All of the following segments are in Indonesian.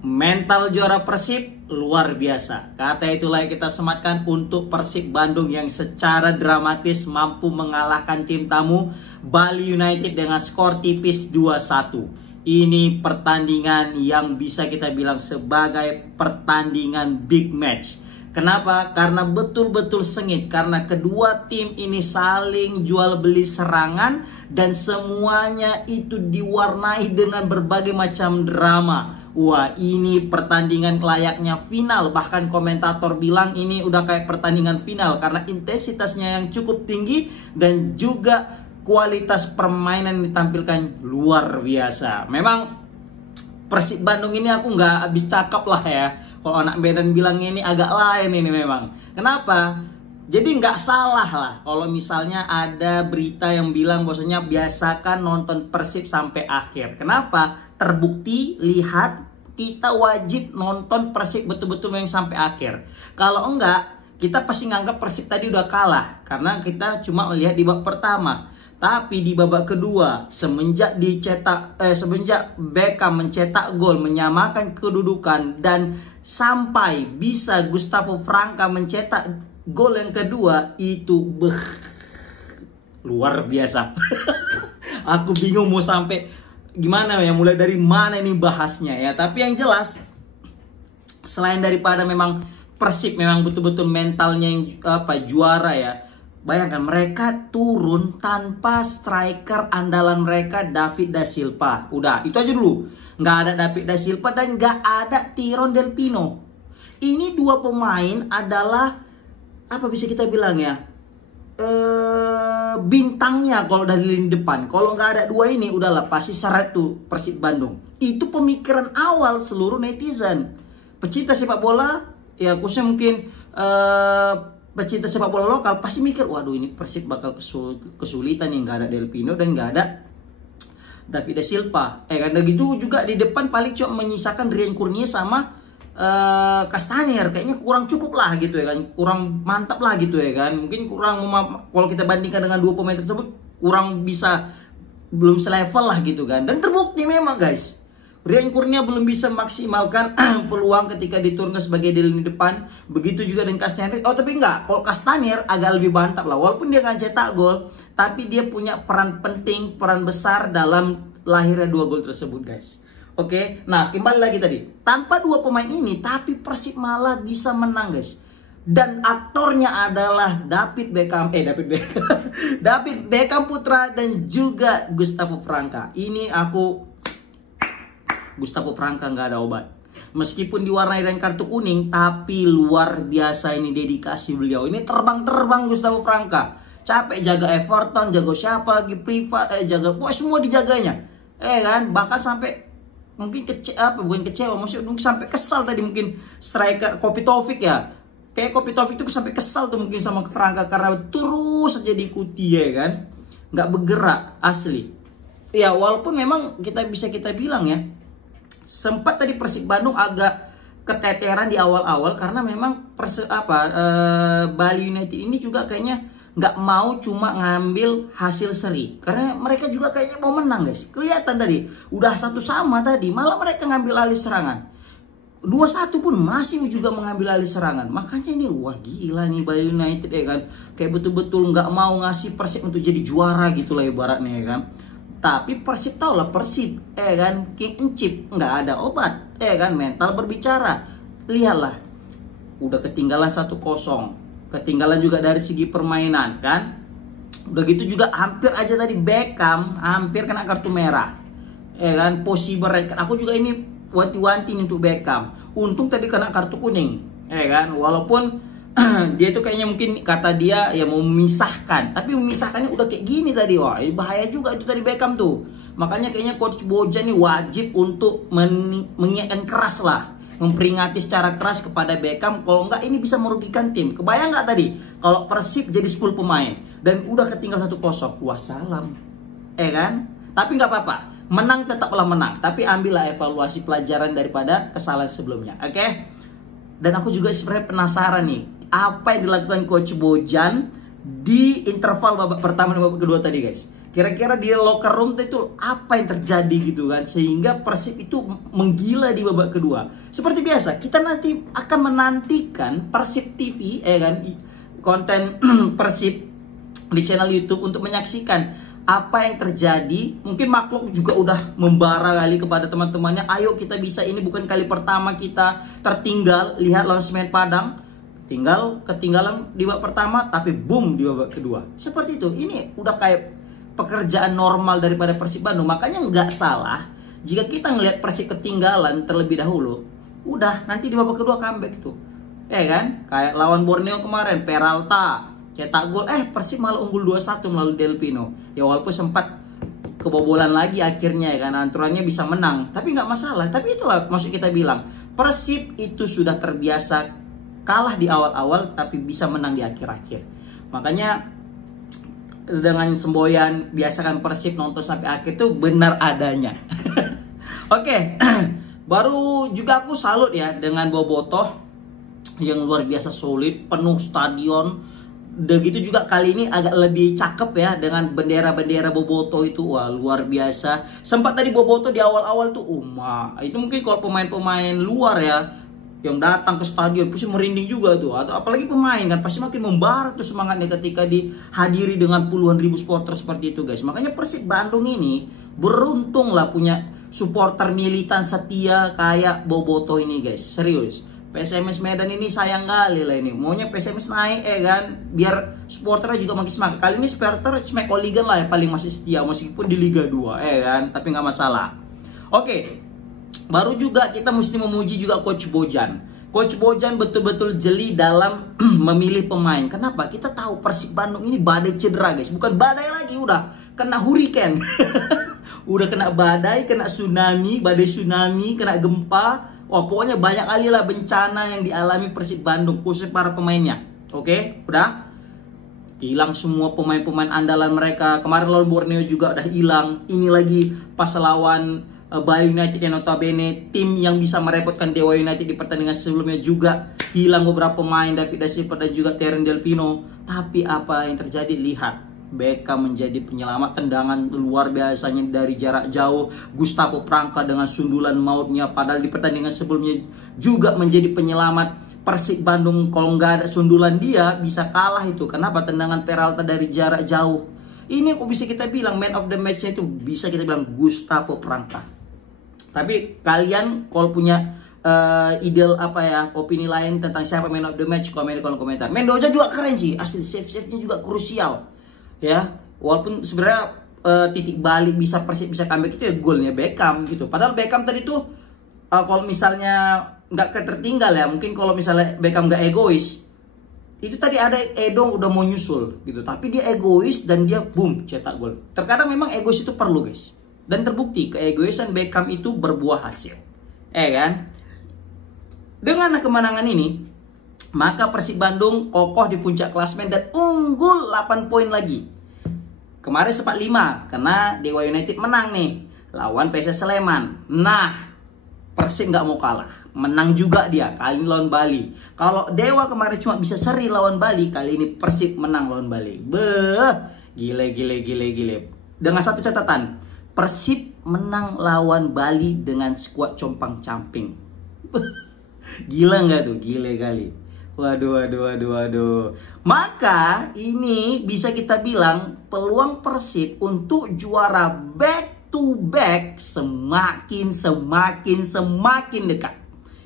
Mental juara Persib luar biasa. Kata itulah yang kita sematkan untuk Persib Bandung yang secara dramatis mampu mengalahkan tim tamu Bali United dengan skor tipis 2-1. Ini pertandingan yang bisa kita bilang sebagai pertandingan big match. Kenapa? Karena betul-betul sengit. Karena kedua tim ini saling jual beli serangan dan semuanya itu diwarnai dengan berbagai macam drama. Wah, ini pertandingan layaknya final. Bahkan komentator bilang ini udah kayak pertandingan final karena intensitasnya yang cukup tinggi dan juga kualitas permainan yang ditampilkan luar biasa. Memang Persib Bandung ini aku nggak habis cakap lah ya. Kalau anak Medan bilangnya ini agak lain ini memang. Kenapa? Jadi nggak salah lah kalau misalnya ada berita yang bilang bahwasanya biasakan nonton Persib sampai akhir. Kenapa? Terbukti, lihat, kita wajib nonton Persib betul-betul yang sampai akhir. Kalau enggak, kita pasti nganggap Persib tadi udah kalah. Karena kita cuma melihat di babak pertama. Tapi di babak kedua, semenjak Beckham mencetak gol, menyamakan kedudukan, dan sampai bisa Gustavo Franca mencetak gol yang kedua, itu luar biasa. Aku bingung mau sampai gimana ya, mulai dari mana ini bahasnya ya. Tapi yang jelas, selain daripada memang Persib memang betul-betul mentalnya yang juara ya. Bayangkan mereka turun tanpa striker andalan mereka David da Silva. Udah, itu aja dulu. Nggak ada David da Silva dan nggak ada Tyrone Del Pino. Ini dua pemain adalah, apa bisa kita bilang ya, bintangnya kalau dari lini depan. Kalau nggak ada dua ini, udahlah pasti syarat tuh Persib Bandung. Itu pemikiran awal seluruh netizen. Pecinta sepak bola, ya khususnya mungkin pecinta sepak bola lokal pasti mikir, waduh ini Persib bakal kesulitan nih, nggak ada Del Pino dan nggak ada David da Silva. Karena gitu juga di depan paling cuma menyisakan Rian Kurnia sama Castagne. Kayaknya kurang cukup lah gitu ya kan, kurang mantap lah gitu ya kan. Mungkin kurang, kalau kita bandingkan dengan dua pemain tersebut, kurang bisa, belum selevel lah gitu kan. Dan terbukti memang guys, Rian Kurnia belum bisa maksimalkan peluang ketika diturunkan sebagai di lini depan. Begitu juga dengan Castagne. Oh tapi enggak, kalau Castagne agak lebih mantap lah. Walaupun dia nggak cetak gol, tapi dia punya peran penting, peran besar dalam lahirnya dua gol tersebut guys. Oke, nah kembali lagi tadi. Tanpa dua pemain ini, tapi Persib malah bisa menang guys. Dan aktornya adalah David Beckham David Beckham Putra dan juga Gustavo Franca. Ini Gustavo Franca nggak ada obat. Meskipun diwarnai dengan kartu kuning, tapi luar biasa ini dedikasi beliau. Ini terbang-terbang Gustavo Franca. Capek jaga Everton, jaga siapa lagi, privat, jaga, semua dijaganya. Kan, bahkan sampai mungkin bukan kecewa, maksudnya mungkin sampai kesal tadi mungkin striker Kopi Taufik ya. Kayak Kopi Taufik itu sampai kesal tuh mungkin sama Franca karena terus saja diikuti ya kan. Nggak bergerak asli. Ya walaupun memang kita bilang ya, sempat tadi Persib Bandung agak keteteran di awal-awal karena memang Bali United ini juga kayaknya nggak mau cuma ngambil hasil seri, karena mereka juga kayaknya mau menang guys. Kelihatan tadi udah 1-1 tadi, malah mereka ngambil alih serangan. 2-1 pun masih juga mengambil alih serangan. Makanya ini wah gila nih Bali United ya kan, kayak betul-betul nggak mau ngasih Persib untuk jadi juara gitulah ibaratnya ya kan. Tapi Persib tau lah, Persib kan King Encip, nggak ada obat kan, mental berbicara. Lihatlah, udah ketinggalan 1-0, ketinggalan juga dari segi permainan kan. Udah gitu juga hampir aja tadi Beckham hampir kena kartu merah kan, possible kan. Aku juga ini wanti-wanti untuk Beckham, untung tadi kena kartu kuning kan. Walaupun dia itu kayaknya mungkin kata dia ya mau memisahkan, tapi memisahkannya udah kayak gini tadi, wah bahaya juga itu tadi Beckham tuh. Makanya kayaknya Coach Bojan nih wajib untuk mengingatkan keras lah, memperingati secara keras kepada Beckham. Kalau enggak ini bisa merugikan tim. Kebayang nggak tadi kalau Persib jadi 10 pemain dan udah ketinggal 1-0, wassalam kan. Tapi nggak apa-apa, menang tetaplah menang, tapi ambillah evaluasi pelajaran daripada kesalahan sebelumnya. Oke. Dan aku juga sebenarnya penasaran nih, apa yang dilakukan Coach Bojan di interval babak pertama dan babak kedua tadi guys. Kira-kira di locker room itu apa yang terjadi gitu kan, sehingga Persib itu menggila di babak kedua. Seperti biasa, kita nanti akan menantikan Persib TV kan, konten Persib di channel YouTube untuk menyaksikan apa yang terjadi. Mungkin Maklok juga udah membara kali kepada teman-temannya, ayo kita bisa, ini bukan kali pertama kita tertinggal. Lihat lawan Semen Padang, ketinggalan di babak pertama, tapi boom di babak kedua. Seperti itu, ini udah kayak pekerjaan normal daripada Persib Bandung. Makanya nggak salah jika kita ngelihat Persib ketinggalan terlebih dahulu, udah nanti di babak kedua comeback tuh, ya kan? Kayak lawan Borneo kemarin, Peralta cetak gol, Persib malah unggul 2-1 melalui Del Pino. Ya walaupun sempat kebobolan lagi akhirnya, ya kan, aturannya bisa menang, tapi nggak masalah. Tapi itulah maksud kita bilang, Persib itu sudah terbiasa kalah di awal-awal tapi bisa menang di akhir-akhir. Makanya dengan semboyan biasakan Persib nonton sampai akhir itu benar adanya. Oke. Baru juga aku salut ya dengan Bobotoh yang luar biasa solid, penuh stadion. Udah gitu juga kali ini agak lebih cakep ya dengan bendera-bendera Bobotoh itu. Wah, luar biasa. Sempat tadi Bobotoh di awal-awal tuh itu mungkin kalau pemain-pemain luar ya yang datang ke stadion pasti merinding juga tuh, atau apalagi pemain kan pasti makin membara tuh semangatnya ketika dihadiri dengan puluhan ribu supporter seperti itu guys. Makanya Persib Bandung ini beruntung lah punya supporter militan setia kayak Bobotoh ini guys, serius. PSMS Medan ini sayang kali lah ini, maunya PSMS naik kan, biar supporternya juga makin semangat. Kali ini supporter Smack Oligan lah yang paling masih setia meskipun di Liga 2 kan, tapi nggak masalah. Oke. Baru juga kita mesti memuji juga Coach Bojan. Coach Bojan betul-betul jeli dalam memilih pemain. Kenapa? Kita tahu Persib Bandung ini badai cedera guys. Bukan badai lagi, udah kena hurricane. Udah kena badai, kena tsunami, badai tsunami, kena gempa. Wah, pokoknya banyak kali lah bencana yang dialami Persib Bandung, khusus para pemainnya. Oke, udah hilang semua pemain-pemain andalan mereka. Kemarin lawan Borneo juga udah hilang. Ini lagi pas lawan Bali United yang notabene tim yang bisa merepotkan Dewa United di pertandingan sebelumnya juga hilang beberapa pemain, David Da Silva dan juga Terence Del Pino. Tapi apa yang terjadi? Lihat, Beckham menjadi penyelamat, tendangan luar biasanya dari jarak jauh. Gustavo Pranka dengan sundulan mautnya, padahal di pertandingan sebelumnya juga menjadi penyelamat Persib Bandung. Kalau nggak ada sundulan dia bisa kalah itu. Kenapa? Tendangan Peralta dari jarak jauh. Ini kok bisa kita bilang man of the match-nya itu bisa kita bilang Gustavo Pranka. Tapi kalian kalau punya ide opini lain tentang siapa man of the match, komen di kolom komentar. Mendoza juga keren sih, asli save-nya juga krusial ya. Walaupun sebenarnya titik balik bisa Persib bisa comeback itu ya golnya Beckham gitu. Padahal Beckham tadi tuh kalau misalnya nggak ketertinggal ya, mungkin kalau misalnya Beckham nggak egois, itu tadi ada Edo udah mau nyusul gitu, tapi dia egois dan dia boom cetak gol. Terkadang memang egois itu perlu guys. Dan terbukti keegoisan Beckham itu berbuah hasil. Kan? Dengan kemenangan ini, maka Persib Bandung kokoh di puncak klasemen dan unggul 8 poin lagi. Kemarin sempat 5 karena Dewa United menang nih lawan PSS Sleman. Nah, Persib nggak mau kalah. Menang juga dia kali ini lawan Bali. Kalau Dewa kemarin cuma bisa seri lawan Bali, kali ini Persib menang lawan Bali. Gile. Dengan satu catatan, Persib menang lawan Bali dengan skuad compang-camping. Gila nggak tuh? Gile kali. Waduh. Maka ini bisa kita bilang peluang Persib untuk juara back to back semakin dekat.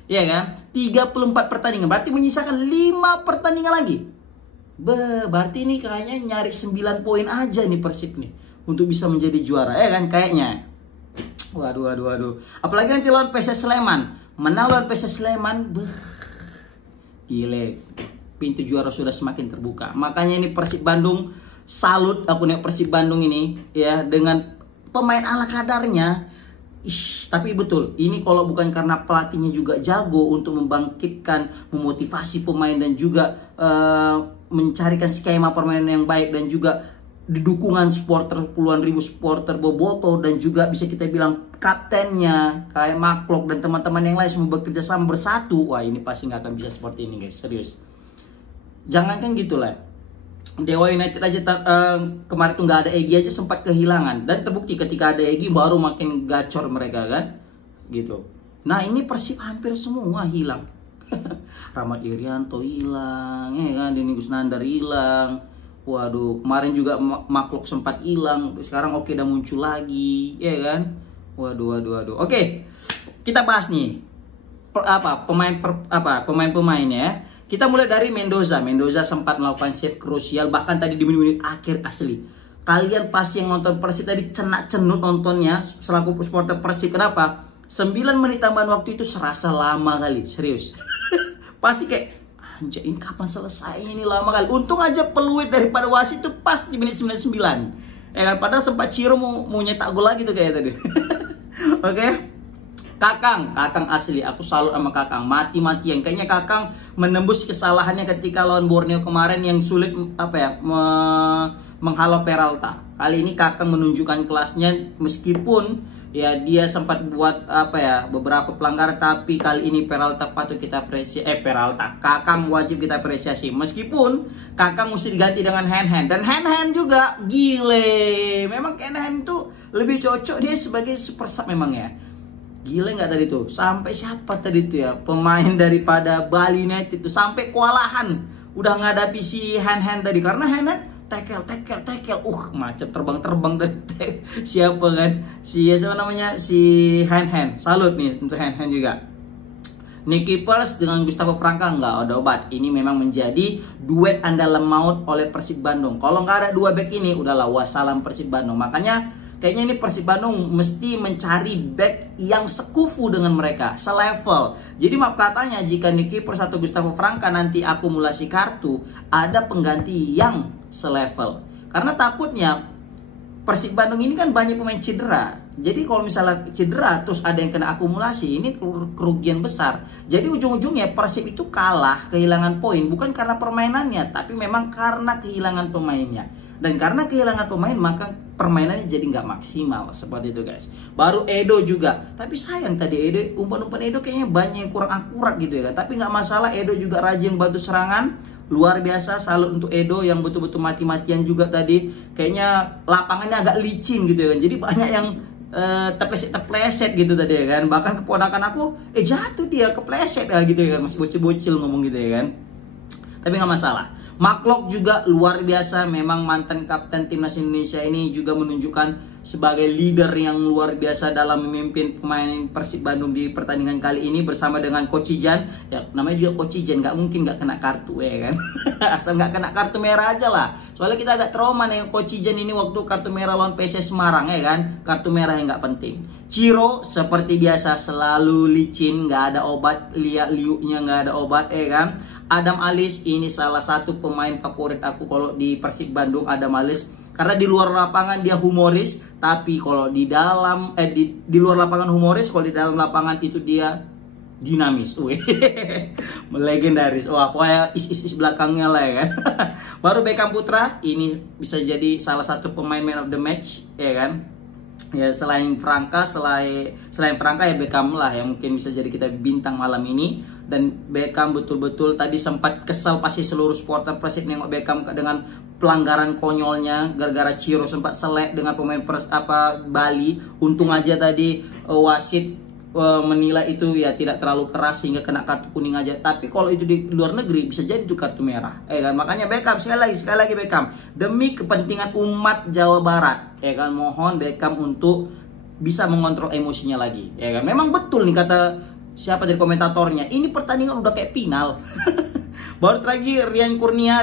Ya kan? 34 pertandingan. Berarti menyisakan 5 pertandingan lagi. Berarti ini kayaknya nyari 9 poin aja nih Persib nih untuk bisa menjadi juara, ya kan kayaknya. Waduh. Apalagi nanti lawan PSS Sleman. Menang lawan PSS Sleman, gile. Pintu juara sudah semakin terbuka. Makanya ini Persib Bandung, salut aku nih Persib Bandung ini ya, dengan pemain ala kadarnya. Tapi betul, ini kalau bukan karena pelatihnya juga jago untuk membangkitkan, memotivasi pemain dan juga mencarikan skema permainan yang baik, dan juga di dukungan supporter puluhan ribu supporter Bobotoh, dan juga bisa kita bilang kaptennya kayak Maklok dan teman-teman yang lain semua bekerja sama bersatu, wah ini pasti nggak akan bisa seperti ini guys, serius. Jangankan gitulah, Dewa United aja kemarin tuh nggak ada Egy aja sempat kehilangan, dan terbukti ketika ada Egy baru makin gacor mereka kan gitu. Nah ini Persib hampir semua hilang. Rahmat Irianto hilang, ya kan, Denny Gusnandar hilang. Waduh, kemarin juga Makhluk sempat hilang, sekarang oke udah muncul lagi, ya kan. Waduh. Oke, kita bahas nih pemain-pemain ya. Kita mulai dari Mendoza. Mendoza sempat melakukan save krusial bahkan tadi di menit-menit akhir asli. Kalian pasti yang nonton Persib tadi cenak-cenut nontonnya selaku supporter Persib. Kenapa? 9 menit tambahan waktu itu serasa lama kali, serius. Pasti kayak anjir ini kapan selesainya, ini lama kali. Untung aja peluit daripada wasit itu pas di menit 99. Ya kan, padahal sempat Ciro mau nyetak gol lagi tuh kayak tadi. Oke. Kakang asli, aku salut sama Kakang, mati-matian. Kayaknya Kakang menembus kesalahannya ketika lawan Borneo kemarin yang sulit menghalau Peralta. Kali ini Kakang menunjukkan kelasnya, meskipun ya dia sempat buat beberapa pelanggaran, tapi kali ini Peralta patut kita apresiasi. Kakang wajib kita apresiasi, meskipun Kakang mesti diganti dengan Hand dan Hand juga gile. Memang Hand itu lebih cocok dia sebagai super sub memang ya. Gila nggak tadi tuh? Sampai siapa tadi tuh ya? Pemain daripada Bali United itu sampai kewalahan udah ngadapi si Hand tadi, karena Hand tackle. Macam terbang dari siapa kan? Siapa namanya? Si Hand. Salut nih untuk Hand juga. Nih keepers dengan Gustavo Franca nggak ada obat. Ini memang menjadi duet andalan maut oleh Persib Bandung. Kalau nggak ada dua back ini, udahlah wassalam Persib Bandung. Makanya kayaknya ini Persib Bandung mesti mencari back yang sekufu dengan mereka, selevel. Jadi maaf katanya jika Niki Persatu Gustavo Franca nanti akumulasi kartu, ada pengganti yang selevel. Karena takutnya Persib Bandung ini kan banyak pemain cedera. Jadi kalau misalnya cedera terus ada yang kena akumulasi, ini kerugian besar. Jadi ujung-ujungnya Persib itu kalah, kehilangan poin bukan karena permainannya, tapi memang karena kehilangan pemainnya. Dan karena kehilangan pemain maka permainannya jadi nggak maksimal, seperti itu guys. Baru Edo juga, tapi sayang tadi Edo, umpan Edo kayaknya banyak yang kurang akurat gitu ya kan. Tapi nggak masalah, Edo juga rajin bantu serangan, luar biasa. Salut untuk Edo yang betul-betul mati-matian juga tadi. Kayaknya lapangannya agak licin gitu ya kan, jadi banyak yang terpleset gitu tadi ya kan. Bahkan keponakan aku jatuh dia kepleset ya gitu ya kan, masih bocil-bocil ngomong gitu ya kan. Tapi nggak masalah. Makhluk juga luar biasa, memang mantan kapten timnas Indonesia ini juga menunjukkan sebagai leader yang luar biasa dalam memimpin pemain Persib Bandung di pertandingan kali ini bersama dengan Coach Ijan. Ya namanya juga Coach Ijan, nggak mungkin nggak kena kartu ya kan. Asal nggak kena kartu merah aja lah. Soalnya kita agak trauma nih Coach Ijan ini waktu kartu merah lawan PSS Semarang ya kan. Kartu merah yang nggak penting. Ciro seperti biasa selalu licin, nggak ada obat, liuknya nggak ada obat ya kan. Adam Alis ini salah satu pemain favorit aku kalau di Persib Bandung, Adam Alis, karena di luar lapangan dia humoris, tapi kalau di dalam di luar lapangan humoris, kalau di dalam lapangan itu dia dinamis. Legendaris. Wah, pokoknya is belakangnya lah ya kan. Baru Beckham Putra ini bisa jadi salah satu pemain man of the match ya kan. Ya selain Franca ya Beckham lah yang mungkin bisa jadi kita bintang malam ini. Dan Beckham betul-betul tadi sempat kesal pasti seluruh supporter Persib nengok Beckham dengan pelanggaran konyolnya gara-gara Ciro sempat selek dengan pemain Bali. Untung aja tadi wasit menilai itu ya tidak terlalu keras sehingga kena kartu kuning aja. Tapi kalau itu di luar negeri bisa jadi itu kartu merah. Kan makanya Beckham sekali lagi Beckham demi kepentingan umat Jawa Barat kan, mohon Beckham untuk bisa mengontrol emosinya lagi kan. Memang betul nih kata siapa dari komentatornya, ini pertandingan udah kayak final. Baru terakhir Rian Kurnia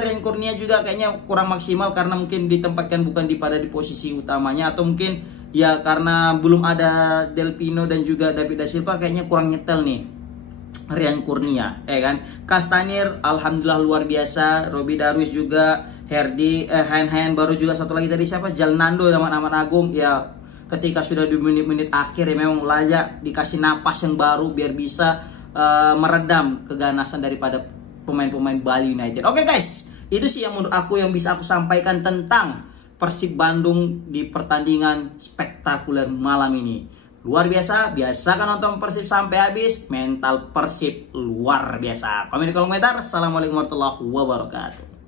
juga kayaknya kurang maksimal karena mungkin ditempatkan bukan di posisi utamanya, atau mungkin ya karena belum ada Del Pino dan juga David Da Silva kayaknya kurang nyetel nih Rian Kurnia kan. Castanir alhamdulillah luar biasa, Robi Darwis juga, Herdi Hand baru juga satu lagi tadi siapa, Jalnando sama Aman Agung ya. Ketika sudah di menit-menit akhir ya memang layak dikasih napas yang baru biar bisa meredam keganasan daripada pemain-pemain Bali United. Oke guys, itu sih yang menurut aku yang bisa aku sampaikan tentang Persib Bandung di pertandingan spektakuler malam ini. Luar biasa, biasakan nonton Persib sampai habis, mental Persib luar biasa. Komen di kolom komentar. Assalamualaikum warahmatullahi wabarakatuh.